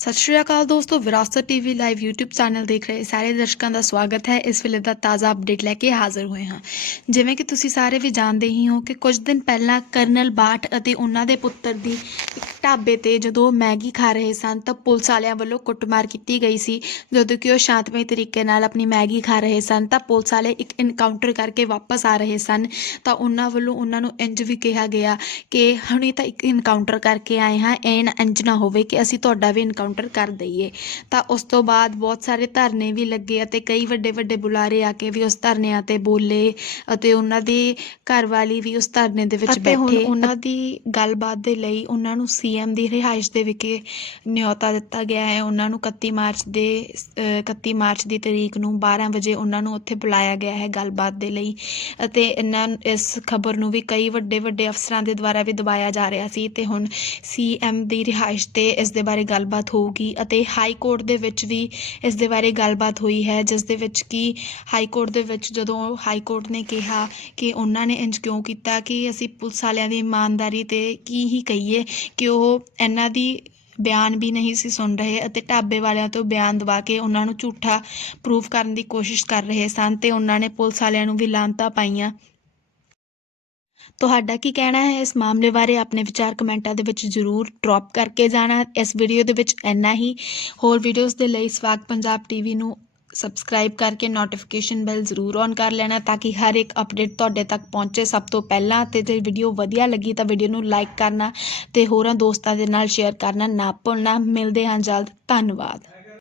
ਸਤਿ ਸ਼੍ਰੀ ਅਕਾਲ ਦੋਸਤੋ, ਵਿਰਾਸਤ ਟੀਵੀ ਲਾਈਵ YouTube ਚੈਨਲ ਦੇਖ ਰਹੇ ਸਾਰੇ ਦਰਸ਼ਕਾਂ ਦਾ ਸਵਾਗਤ ਹੈ। ਇਸ ਵੇਲੇ ਦਾ ਤਾਜ਼ਾ ਅਪਡੇਟ ਲੈ ਕੇ ਹਾਜ਼ਰ ਹੋਏ ਹਾਂ। ਜਿਵੇਂ ਕਿ ਤੁਸੀਂ ਸਾਰੇ ਵੀ ਜਾਣਦੇ ਹੀ ਹੋ ਕਿ ਕੁਝ ਦਿਨ ਪਹਿਲਾਂ ਕਰਨਲ ਬਾਠ ਅਤੇ ਉਹਨਾਂ ਦੇ ਪੁੱਤਰ ਦੀ ਢਾਬੇ ਤੇ ਜਦੋਂ ਮੈਗੀ ਖਾ ਰਹੇ ਸਨ ਤਾਂ ਪੁਲਿਸ ਵਾਲਿਆਂ ਵੱਲੋਂ ਕੁੱਟਮਾਰ ਕੀਤੀ ਗਈ ਸੀ। ਜਦੋਂ ਕਿ ਉਹ ਸ਼ਾਂਤਮਈ ਤਰੀਕੇ ਨਾਲ ਆਪਣੀ ਮੈਗੀ ਖਾ ਰਹੇ ਸਨ ਤਾਂ ਪੁਲਿਸ ਵਾਲੇ ਇੱਕ ਇਨਕਾਊਂਟਰ ਕਰਕੇ ਵਾਪਸ ਆ ਰਹੇ ਸਨ। ਤਾਂ ਉਹਨਾਂ ਵੱਲੋਂ ਉਹਨਾਂ ਨੂੰ ਇੰਜ ਵੀ ਕਿਹਾ ਗਿਆ ਕਿ ਹੁਣੇ ਤਾਂ ਇੱਕ ਇਨਕਾਊਂਟਰ ਕਰਕੇ ਆਏ ਹਾਂ ਇਹ ਨਾ ਇੰਜ ਨਾ ਹੋਵੇ ਕਿ ਅਸੀਂ ਤੁਹਾਡਾ ਵੀ ਇਨਕਾਊਂਟਰ ਕਰ ਦਈਏ। ਤਾਂ ਉਸ ਤੋਂ ਬਾਅਦ ਬਹੁਤ ਸਾਰੇ ਧਰਨੇ ਵੀ ਲੱਗੇ ਅਤੇ ਕਈ ਵੱਡੇ ਵੱਡੇ ਬੁਲਾਰੇ ਆ ਕੇ ਵੀ ਉਸ ਧਰਨਿਆਂ ਤੇ ਬੋਲੇ ਅਤੇ ਉਹਨਾਂ ਦੀ ਘਰਵਾਲੀ ਵੀ ਉਸ ਧਰਨੇ ਦੇ ਵਿੱਚ ਬੈਠੇ। ਉਹਨਾਂ ਦੀ ਗੱਲਬਾਤ ਦੇ ਲਈ ਉਹਨਾਂ ਨੂੰ ਸੀਐਮ ਦੀ ਰਿਹਾਇਸ਼ ਦੇ ਵਿਖੇ ਨਿਯੋਤਾ ਦਿੱਤਾ ਗਿਆ ਹੈ। ਉਹਨਾਂ ਨੂੰ 31 ਮਾਰਚ ਦੇ, ਅਹ 31 ਮਾਰਚ ਦੀ ਤਰੀਕ ਨੂੰ 12 ਵਜੇ ਉਹਨਾਂ ਨੂੰ ਉੱਥੇ ਬੁਲਾਇਆ ਗਿਆ ਹੈ ਗੱਲਬਾਤ ਦੇ ਲਈ ਅਤੇ ਇਹਨਾਂ ਇਸ ਖਬਰ ਨੂੰ ਵੀ ਕਈ ਵੱਡੇ ਵੱਡੇ ਅਫਸਰਾਂ ਦੇ ਦੁਆਰਾ ਵੀ ਦਬਾਇਆ ਜਾ ਰਿਹਾ ਸੀ ਤੇ ਹੁਣ ਸੀਐਮ ਦੀ ਰਿਹਾਇਸ਼ ਤੇ ਇਸ ਦੇ ਬਾਰੇ ਗੱਲਬਾਤ ਹੋਊਗੀ ਅਤੇ ਹਾਈ ਕੋਰਟ ਦੇ ਵਿੱਚ ਵੀ ਇਸ ਦੇ ਬਾਰੇ ਗੱਲਬਾਤ ਹੋਈ ਹੈ, ਜਿਸ ਦੇ ਵਿੱਚ ਕਿ ਹਾਈ ਕੋਰਟ ਦੇ ਵਿੱਚ ਜਦੋਂ ਹਾਈ ਕੋਰਟ ਨੇ ਕਿਹਾ ਕਿ ਉਹਨਾਂ ਨੇ ਇੰਜ ਕਿਉਂ ਕੀਤਾ ਕਿ ਅਸੀਂ ਪੁਲਿਸ ਵਾਲਿਆਂ ਦੀ ਇਮਾਨਦਾਰੀ ਤੇ ਕੀ ਹੀ ਕਹੀਏ ਕਿ ਉਹ ਇਹਨਾਂ ਦੀ ਬਿਆਨ ਵੀ ਨਹੀਂ ਸੀ ਸੁਣ ਰਹੇ ਅਤੇ ਢਾਬੇ ਵਾਲਿਆਂ ਤੋਂ ਬਿਆਨ ਦਵਾ ਕੇ ਉਹਨਾਂ ਨੂੰ ਝੂਠਾ ਪ੍ਰੂਫ ਕਰਨ ਦੀ ਕੋਸ਼ਿਸ਼ ਕਰ ਰਹੇ ਸਨ ਤੇ ਉਹਨਾਂ ਨੇ ਪੁਲਿਸ ਵਾਲਿਆਂ ਨੂੰ ਵੀ ਲਾਂਤਾ ਪਾਈਆਂ। ਤੁਹਾਡਾ ਕੀ ਕਹਿਣਾ ਹੈ? ਇਸ ਮਾਮਲੇ ਬਾਰੇ ਆਪਣੇ ਵਿਚਾਰ ਕਮੈਂਟਾਂ ਦੇ ਵਿੱਚ ਜ਼ਰੂਰ ਡ੍ਰੌਪ ਕਰਕੇ ਜਾਣਾ। ਇਸ ਵੀਡੀਓ ਦੇ ਵਿੱਚ ਇੰਨਾ ਹੀ। ਹੋਰ ਵੀਡੀਓਜ਼ ਦੇ ਲਈ ਸਵਾਗਤ ਪੰਜਾਬ ਟੀਵੀ ਨੂੰ ਸਬਸਕ੍ਰਾਈਬ ਕਰਕੇ ਨੋਟੀਫਿਕੇਸ਼ਨ ਬੈਲ ਜ਼ਰੂਰ ਔਨ ਕਰ ਲੈਣਾ ਤਾਂ ਕਿ ਹਰ ਇੱਕ ਅਪਡੇਟ ਤੁਹਾਡੇ ਤੱਕ ਪਹੁੰਚੇ। ਸਭ ਤੋਂ ਪਹਿਲਾਂ ਤੇ ਜੇ ਵੀਡੀਓ ਵਧੀਆ ਲੱਗੀ ਤਾਂ ਵੀਡੀਓ ਨੂੰ ਲਾਈਕ ਕਰਨਾ ਤੇ ਹੋਰਾਂ ਦੋਸਤਾਂ ਦੇ ਨਾਲ ਸ਼ੇਅਰ ਕਰਨਾ ਨਾ ਭੁੱਲਣਾ। ਮਿਲਦੇ ਹਾਂ ਜਲਦ। ਧੰਨਵਾਦ।